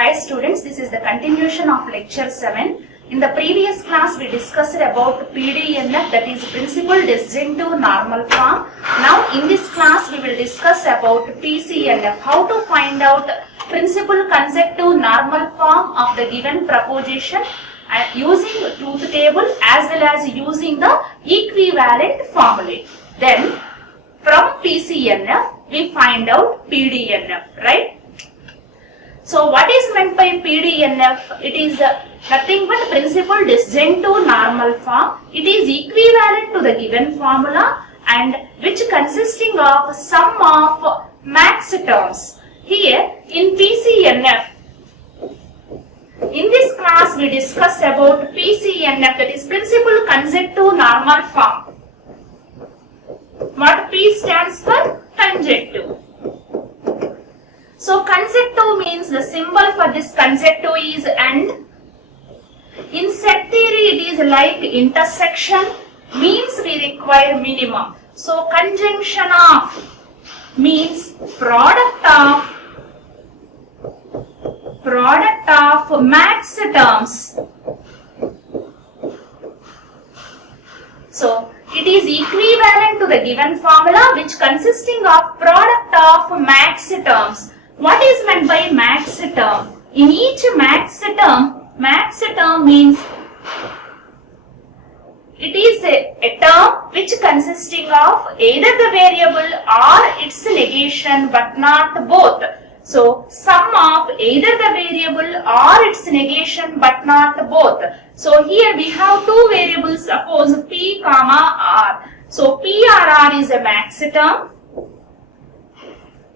Hi students, this is the continuation of lecture 7. In the previous class we discussed about PDNF, that is principal disjunctive normal form. Now in this class we will discuss about PCNF, how to find out principal consecutive normal form of the given proposition using truth table as well as using the equivalent formulae. Then from PCNF we find out PDNF, right? So what is meant by PDNF? It is nothing but principal disjunctive normal form. It is equivalent to the given formula and which consisting of sum of max terms. Here in PCNF, in this class we discuss about PCNF, that is principal consecutive normal form. What P stands for? Conjective. So consecutive means the symbol for this consecutive is AND. In set theory it is like intersection, means we require minimum. So conjunction of means product of max terms. So it is equivalent to the given formula which consisting of product of max terms. What is meant by max term? In each max term means it is a term which consisting of either the variable or its negation but not both. So sum of either the variable or its negation but not both. So here we have two variables, suppose P comma R. So PRR is a max term.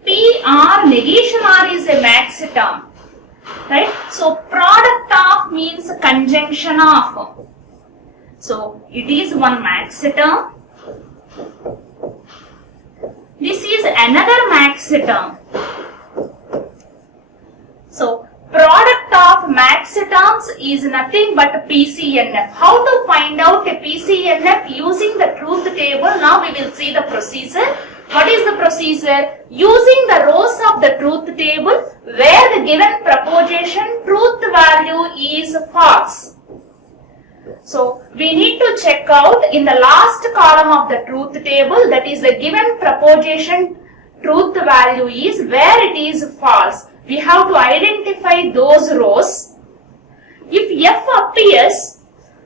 PR negation R is a max term, right? So product of means conjunction of. So it is one max term. This is another max term. So product of max terms is nothing but PCNF. How to find out a PCNF using the truth table? Now we will see the procedure. What is the procedure? Using the rows of the truth table where the given proposition truth value is false. So we need to check out in the last column of the truth table, that is the given proposition truth value is where it is false. We have to identify those rows. If F appears,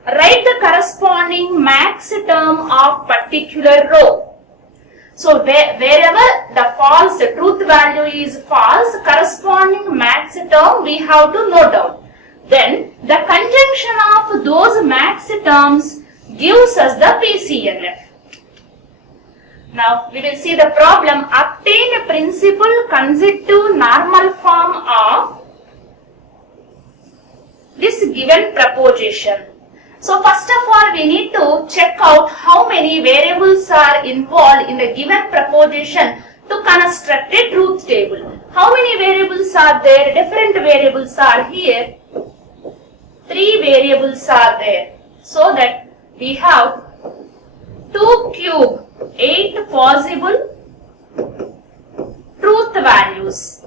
write the corresponding max term of particular row. So wherever the false truth value is false, corresponding max term we have to note down. Then the conjunction of those max terms gives us the PCNF. Now we will see the problem. Obtain a principal consecutive normal form of this given proposition. So first of all we need to check out how many variables are involved in the given proposition to construct a truth table. How many variables are there? Different variables are here. 3 variables are there. So that we have 2 cube 8 possible truth values.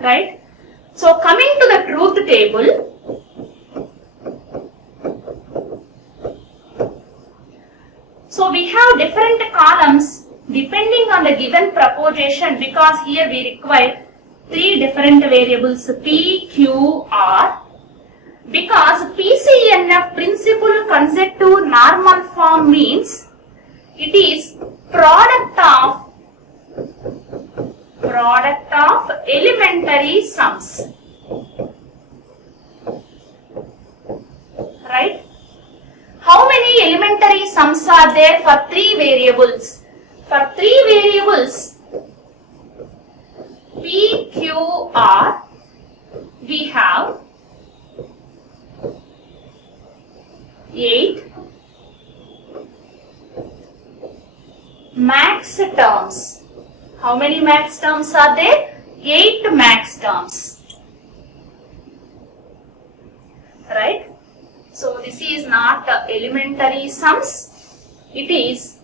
Right? So coming to the truth table, so we have different columns depending on the given proposition, because here we require 3 different variables P, Q, R. Because PCNF principal consecutive normal form means it is product of elementary sums. Right? How many elementary sums are there for 3 variables? For 3 variables P, Q, R, we have 8 max terms. How many max terms are there? 8 max terms. Right? So this is not elementary sums. It is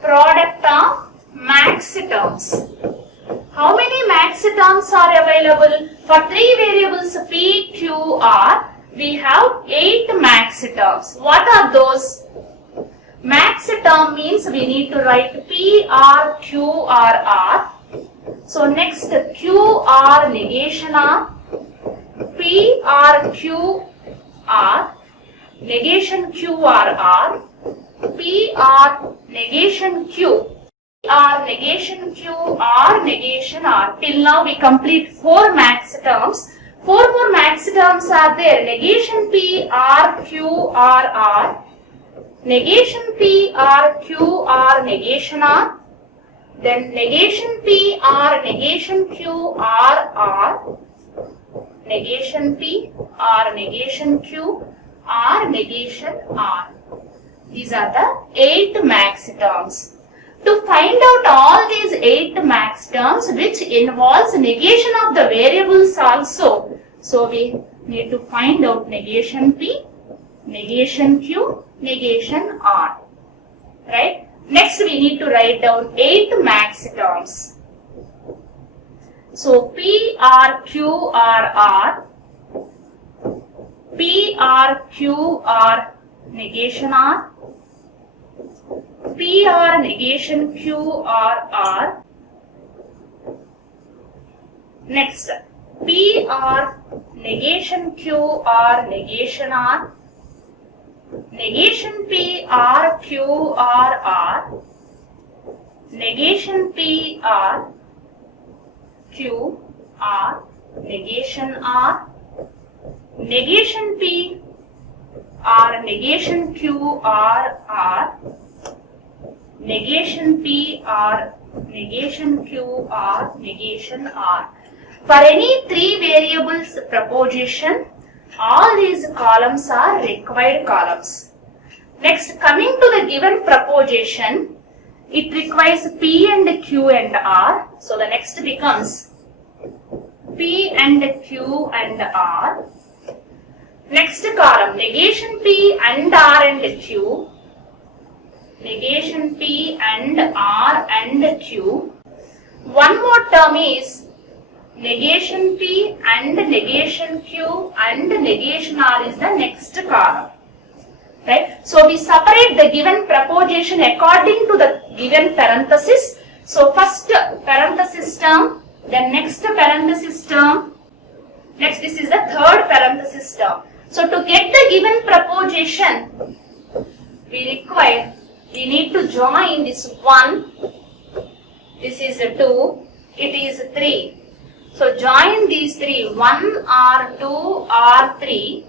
product of max terms. How many maxiterms are available? For three variables P, Q, R, we have 8 maxiterms. What are those? Maxiterm means we need to write P, R, Q, R, R. So next Q, R, negation R. P, R, Q, R, negation Q, R, R. P, R, negation Q. R, negation Q, R, negation R. Till now we complete 4 maxiterms. 4 more maxiterms are there. Negation P, R, Q, R, R. Negation P, R, Q, R, negation R. Then negation P, R, negation Q, R, R. Negation P, R, negation Q, R, negation R. These are the 8 maxiterms. To find out all these 8 maxiterms which involves negation of the variables also. So we need to find out negation P, negation Q, negation R. Right? Next we need to write down 8 maxiterms. So P, R, Q, R, R. P, R, Q, R, negation R. P, R, negation Q, R, R. Next, P, R, negation Q, R, negation R. Negation P, R, Q, R, R. Negation P, R, Q, R, negation R. Negation P, R, negation Q, R, R. Negation P, R, negation Q, R, negation R. For any 3 variables proposition, all these columns are required columns. Next, coming to the given proposition, it requires P and Q and R. So the next becomes P and Q and R. Next column, negation P and R and Q. Negation P and R and Q. One more term is negation P and negation Q and negation R is the next column. Right? So we separate the given proposition according to the given parenthesis. So first parenthesis term, then next parenthesis term, next this is the third parenthesis term. So to get the given proposition, we need to join this 1, this is a 2, it is 3. So join these 3, 1, R, 2, R, 3.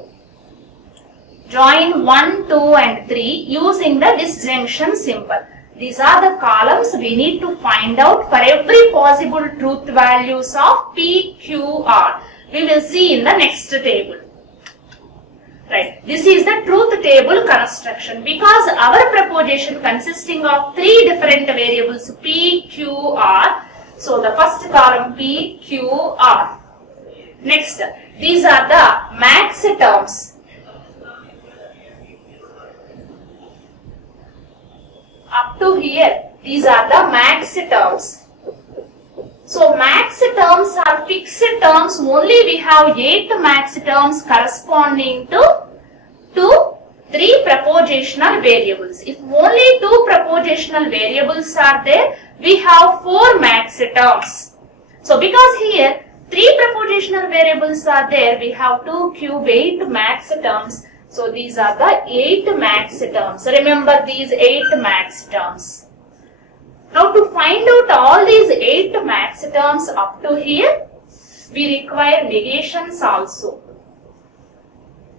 Join 1, 2 and 3 using the disjunction symbol. These are the columns we need to find out for every possible truth values of P, Q, R. We will see in the next table. Right. This is the truth table construction because our proposition consisting of 3 different variables P, Q, R. So the first column P, Q, R. Next, these are the maxiterms. Up to here, these are the maxiterms. So maxiterms are fixed terms. Only we have 8 maxiterms corresponding to 3 propositional variables. If only 2 propositional variables are there, we have 4 maxiterms. So because here 3 propositional variables are there, we have 2 cube 8 maxiterms. So these are the 8 maxiterms. Remember these 8 maxiterms. Now to find out all these 8 maxiterms up to here, we require negations also.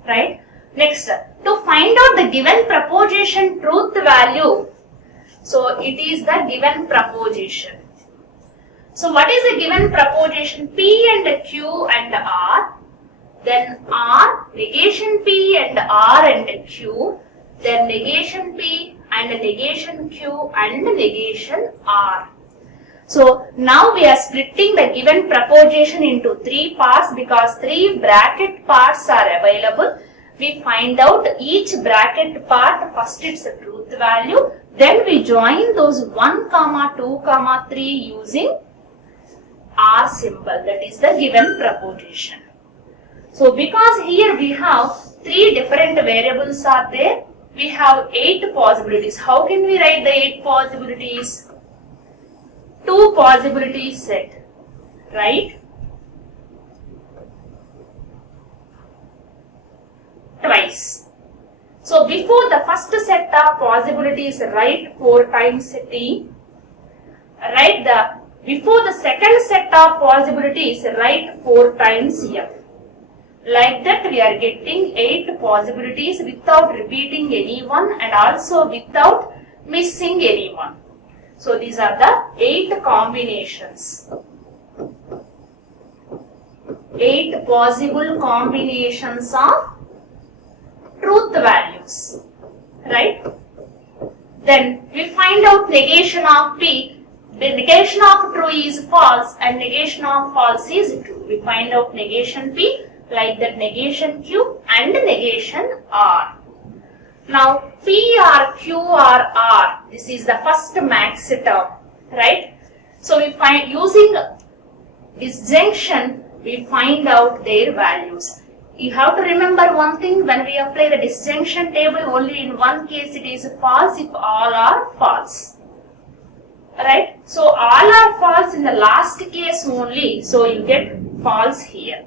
Right? Next, to find out the given proposition truth value, so it is the given proposition. So what is the given proposition? P and Q and R, then R, negation P and R and Q, then negation P and negation Q and negation R. So now we are splitting the given proposition into 3 parts because 3 bracket parts are available. We find out each bracket part, first its a truth value, then we join those 1, 2, 3 using R symbol, that is the given proposition. So because here we have 3 different variables are there, we have 8 possibilities. How can we write the 8 possibilities? 2 possibilities set, right? Twice. So before the first set of possibilities, write 4 times T. Before the second set of possibilities, write 4 times F. Like that we are getting 8 possibilities without repeating any one and also without missing any one. So these are the 8 combinations. 8 possible combinations of truth values, right? Then we find out negation of P. The negation of true is false and negation of false is true. We find out negation P, like that negation Q and negation R. Now P or Q or R, this is the first max term, right? So we find, using disjunction, we find out their values. You have to remember one thing, when we apply the disjunction table, only in one case it is false if all are false. Right? So all are false in the last case only, so you get false here.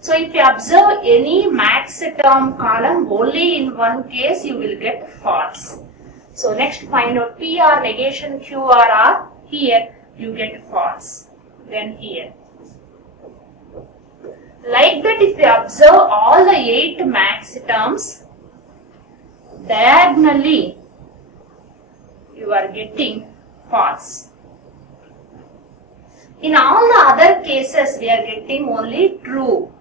So if you observe any max term column, only in one case you will get false. So next find out P or negation Q or R, here you get false. Then here. Like that, if you observe all the 8 max terms, diagonally you are getting false. In all the other cases, we are getting only true.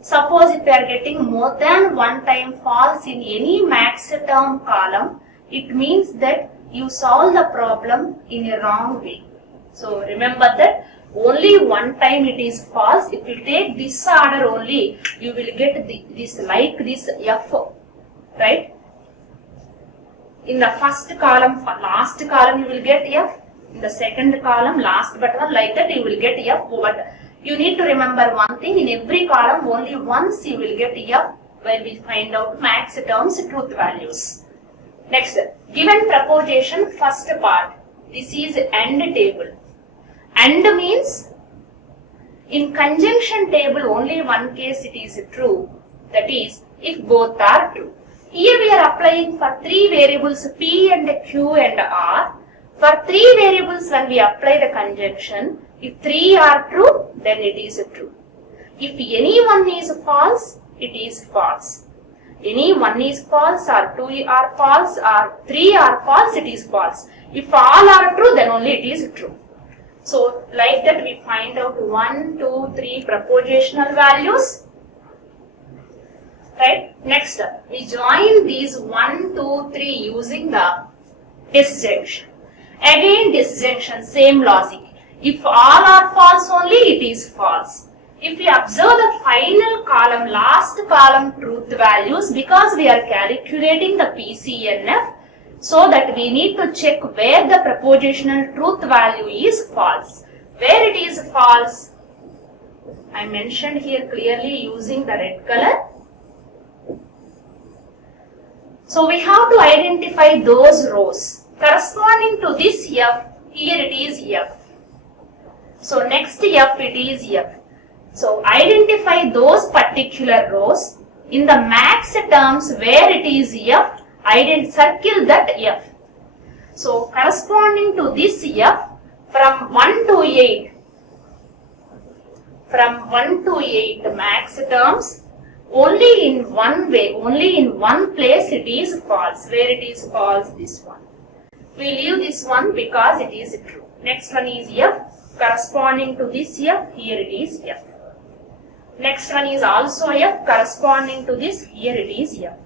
Suppose if we are getting more than one time false in any max term column, it means that you solve the problem in a wrong way. So remember that only one time it is false. If you take this order only, you will get this like this F, right? In the first column, last column you will get F. In the second column, last but one, like that you will get F. But you need to remember one thing, in every column only once you will get F, where we find out max terms truth values. Next, given proposition first part. This is AND table. AND means in conjunction table only one case it is true, that is if both are true. Here we are applying for 3 variables P and Q and R. For 3 variables when we apply the conjunction, if 3 are true, then it is true. If any one is false, it is false. Any one is false or 2 are false or 3 are false, it is false. If all are true, then only it is true. So like that we find out 1, 2, 3 propositional values. Right? Next, we join these 1, 2, 3 using the disjunction. Again disjunction, same logic. If all are false only, it is false. If we observe the final column, last column truth values, because we are calculating the PCNF, so that we need to check where the propositional truth value is false. Where it is false, I mentioned here clearly using the red color. So we have to identify those rows. Corresponding to this F, here it is F. So next F, it is F. So identify those particular rows. In the max terms where it is F, circle that F. So corresponding to this F, from 1 to 8, the max terms, only in one way, only in one place it is false. Where it is false, this one. We leave this one because it is true. Next one is F. Corresponding to this F, here it is F. Next one is also F. Corresponding to this, here it is F.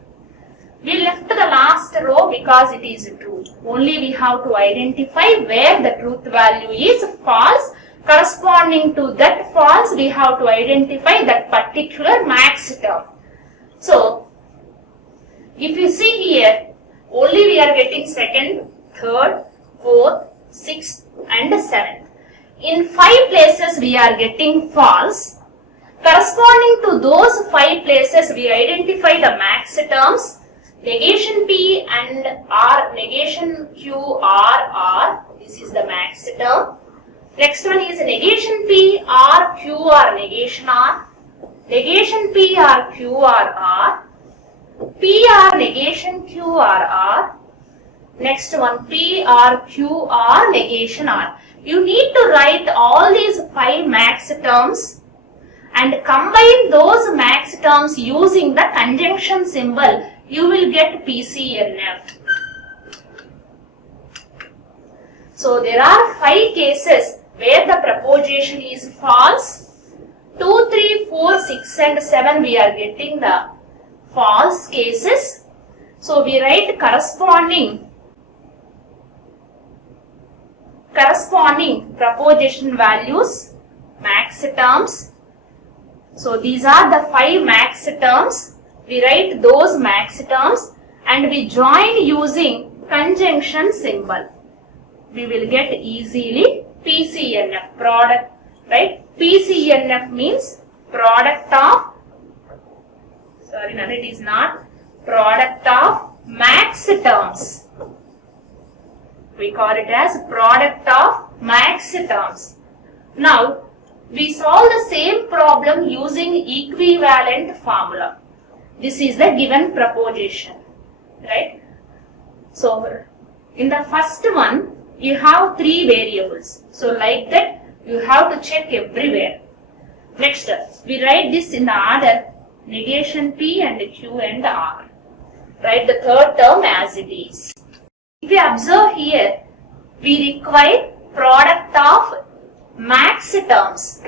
We left the last row because it is true. Only we have to identify where the truth value is false. Corresponding to that false, we have to identify that particular max term. So, if you see here, only we are getting second, third, fourth, sixth and seventh. in 5 places we are getting false. Corresponding to those 5 places we identify the max terms negation P and R, negation Q R R. This is the max term. Next one is negation P R Q R, negation R, negation P R Q R R, P R negation Q R R. Next one P R Q R negation R. You need to write all these 5 max terms and combine those max terms using the conjunction symbol. You will get PCNF. So there are 5 cases where the proposition is false. 2, 3, 4, 6 and 7 we are getting the false cases. So we write corresponding proposition values, max terms. So these are the 5 max terms. We write those max terms and we join using conjunction symbol. We will get easily PCNF, product, right? PCNF means product of, sorry, no, it is not, product of max terms. We call it as product of max terms. Now, we solve the same problem using equivalent formula. This is the given proposition, right? So, in the first one, you have 3 variables. So, like that, you have to check everywhere. Next, we write this in the order negation P and Q and R. Write the third term as it is. If we observe here, we require product of max terms.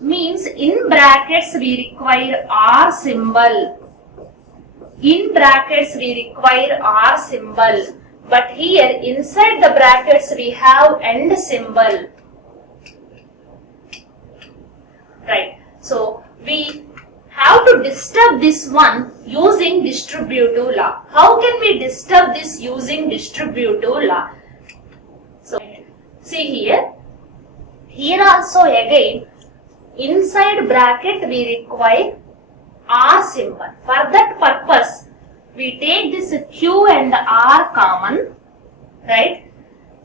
Means in brackets we require R symbol. In brackets we require R symbol. But here inside the brackets we have end symbol. Right. So we have to disturb this one using distributive law. How can we disturb this using distributive law? So see here. Here also again inside bracket we require R symbol. For that purpose, we take this Q and R common, right?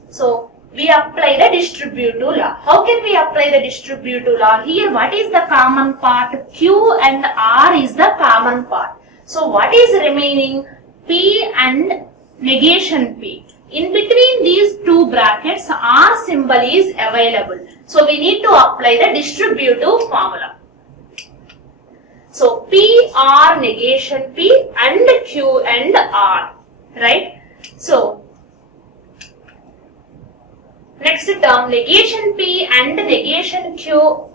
So, we apply the distributive law. How can we apply the distributive law? Here, what is the common part? Q and R is the common part. So, what is remaining? P and negation P. In between these 2 brackets, R symbol is available. So, we need to apply the distributive formula. So, P, R, negation P and Q and R, right? So, next term, negation P and negation Q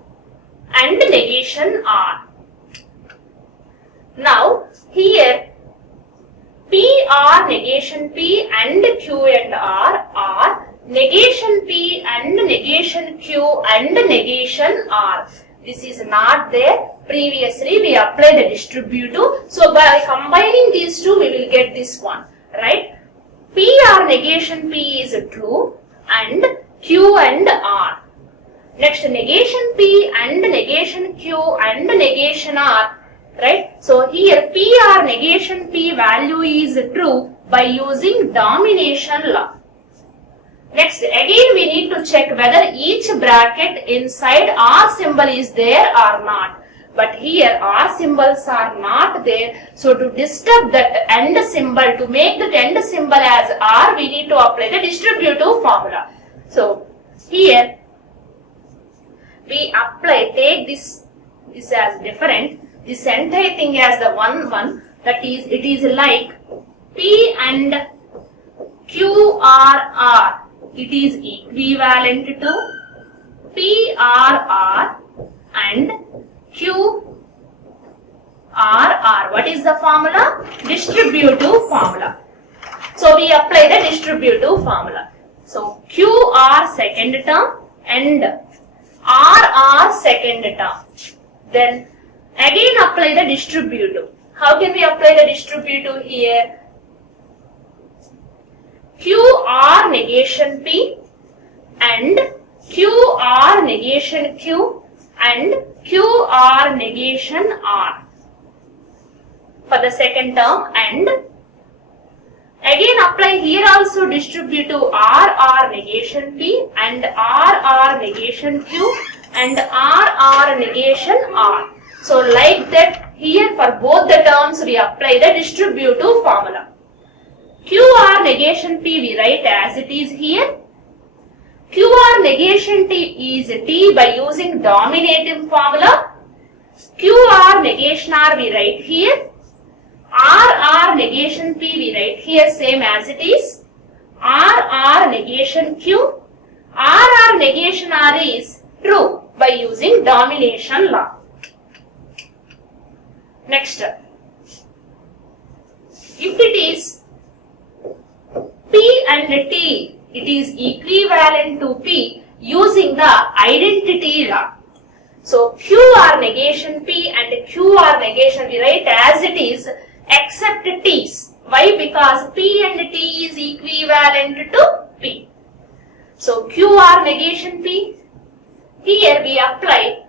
and negation R. Now, here, P, R, negation P and Q and R are negation P and negation Q and negation R. This is not there. Previously, we applied the distributive. So, by combining these 2, we will get this one, right? P R negation P is true and Q and R. Next, negation P and negation Q and negation R, right? So, here P R negation P value is true by using domination law. Next, again we need to check whether each bracket inside R symbol is there or not. But here R symbols are not there. So to disturb that end symbol, to make that end symbol as R, we need to apply the distributive formula. So here we apply, take this as different, this entire thing as the one, that is, it is like P and QRR. It is equivalent to PRR and QRR. What is the formula? Distributive formula. So we apply the distributive formula. So QR second term and RR second term. Then again apply the distributive. How can we apply the distributive here? QR negation P and QR negation Q and QR negation R for the second term, and again apply here also distribute to RR negation P and RR negation Q and RR negation R. So like that here for both the terms we apply the distributive formula. QR negation P we write as it is here. QR negation T is T by using dominating formula. QR negation R we write here. RR negation P we write here same as it is. RR negation Q. RR negation R is true by using domination law. Next, if it is P and T, it is equivalent to P using the identity law. So QR negation P and QR negation we write as it is except T's. Why? Because P and T is equivalent to P. So QR negation P, here we apply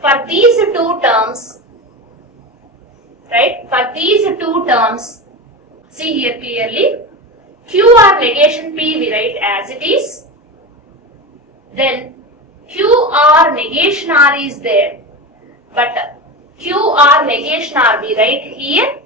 for these two terms, right? For these two terms, see here clearly, QR negation P we write as it is, then QR negation R is there, but QR negation R we write here.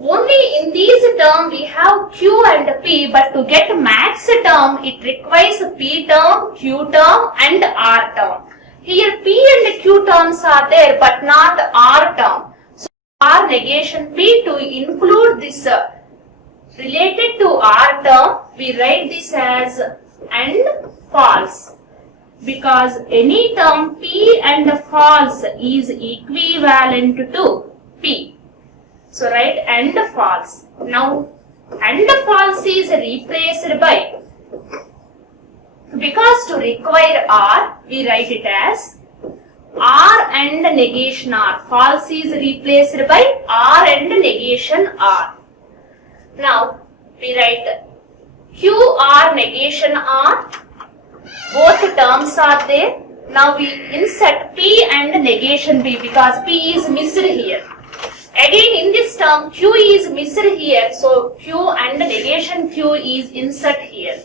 Only in these term we have Q and P, but to get max term it requires P term, Q term and R term. Here P and Q terms are there but not R term. So R negation P, to include this related to R term, we write this as and false, because any term P and false is equivalent to P. So write and false. Now and false is replaced by, because to require R we write it as R and negation R. False is replaced by R and negation R. Now we write QR negation R. Both terms are there. Now we insert P and negation P because P is missed here. Again in this term Q is missed here, so Q and negation Q is insert here.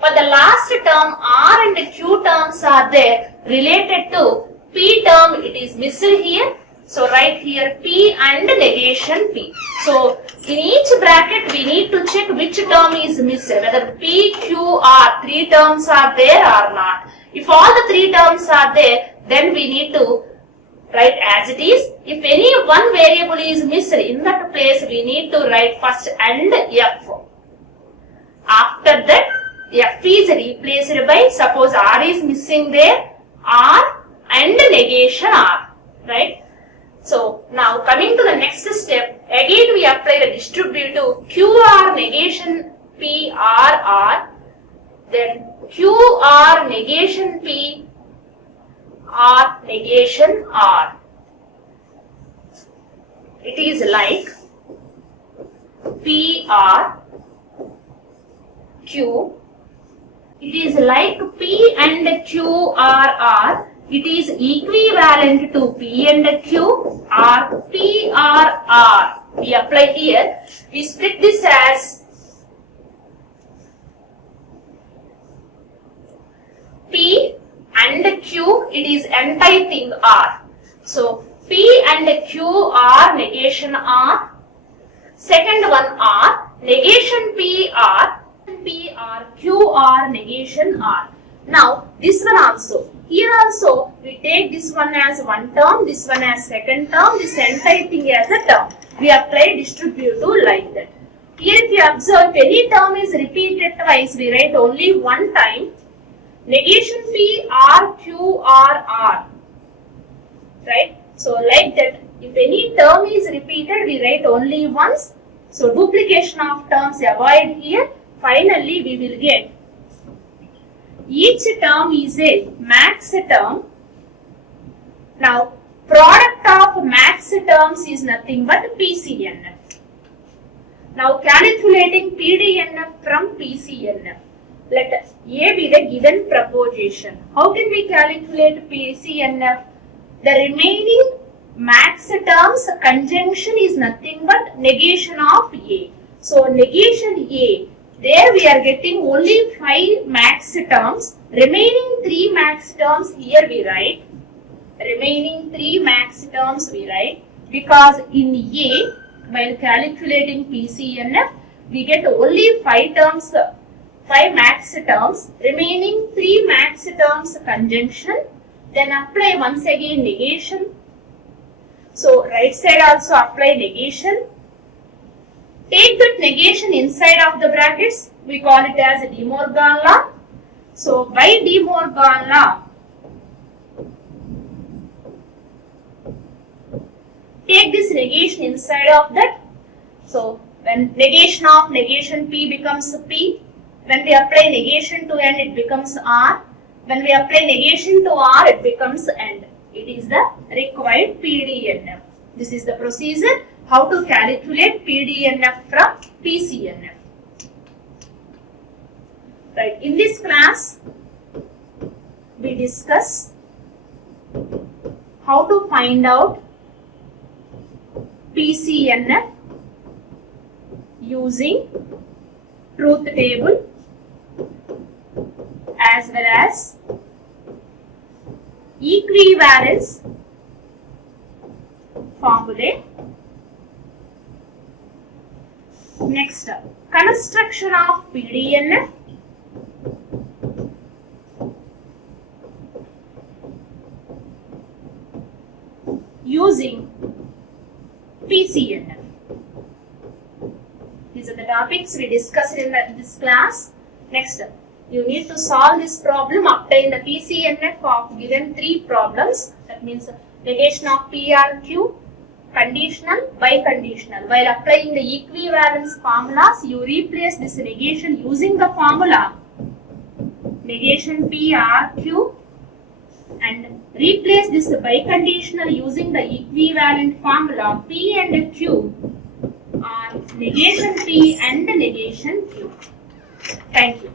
But the last term R and Q terms are there related to P term, it is missed here. So write here P and negation P. So in each bracket we need to check which term is missed, whether P, Q, R, three terms are there or not. If all the three terms are there, then we need to write as it is. If any one variable is missed, in that place we need to write first and F. After that F is replaced by, suppose R is missing there, R and negation R, right? So now coming to the next step, again we apply the distributive QR negation P R R, then QR negation P R negation R. It is like P R Q. It is like P and Q R R. It is equivalent to P and Q or P R R. We apply here. We split this as P and Q. It is entire thing R. So P and Q R negation R. Second one R negation P R. P R Q R negation R. Now this one also. Here also we take this one as one term, this one as second term, this entire thing as a term. We apply distributive like that. Here if you observe, if any term is repeated twice, we write only one time. Negation P R Q R R. Right? So like that, if any term is repeated, we write only once. So duplication of terms avoid here. Finally we will get each term is a max term. Now product of max terms is nothing but PCNF. Now calculating PDNF from PCNF. Let A be the given proposition. How can we calculate PCNF? The remaining max terms conjunction is nothing but negation of A. So negation A, there we are getting only 5 max terms. Remaining 3 max terms here we write. Remaining 3 max terms we write, because in A, while calculating PCNF, we get only 5 terms, 5 max terms, remaining 3 max terms conjunction, then apply once again negation. So right side also apply negation. Take that negation inside of the brackets, we call it as De Morgan law. So by De Morgan law, take this negation inside of that. So when negation of negation P becomes P, when we apply negation to N it becomes R, when we apply negation to R it becomes N. It is the required PDNF. This is the procedure how to calculate PDNF from PCNF. Right, in this class we discuss how to find out PCNF using truth table as well as equivalence formulae. Next, construction of PDNF. Using PCNF. These are the topics we discussed in this class. Next, you need to solve this problem, obtain the PCNF of given 3 problems. That means negation of PRQ, conditional, biconditional. While applying the equivalence formulas, you replace this negation using the formula negation PRQ and replace this biconditional using the equivalent formula P and Q are negation P and negation Q. Thank you.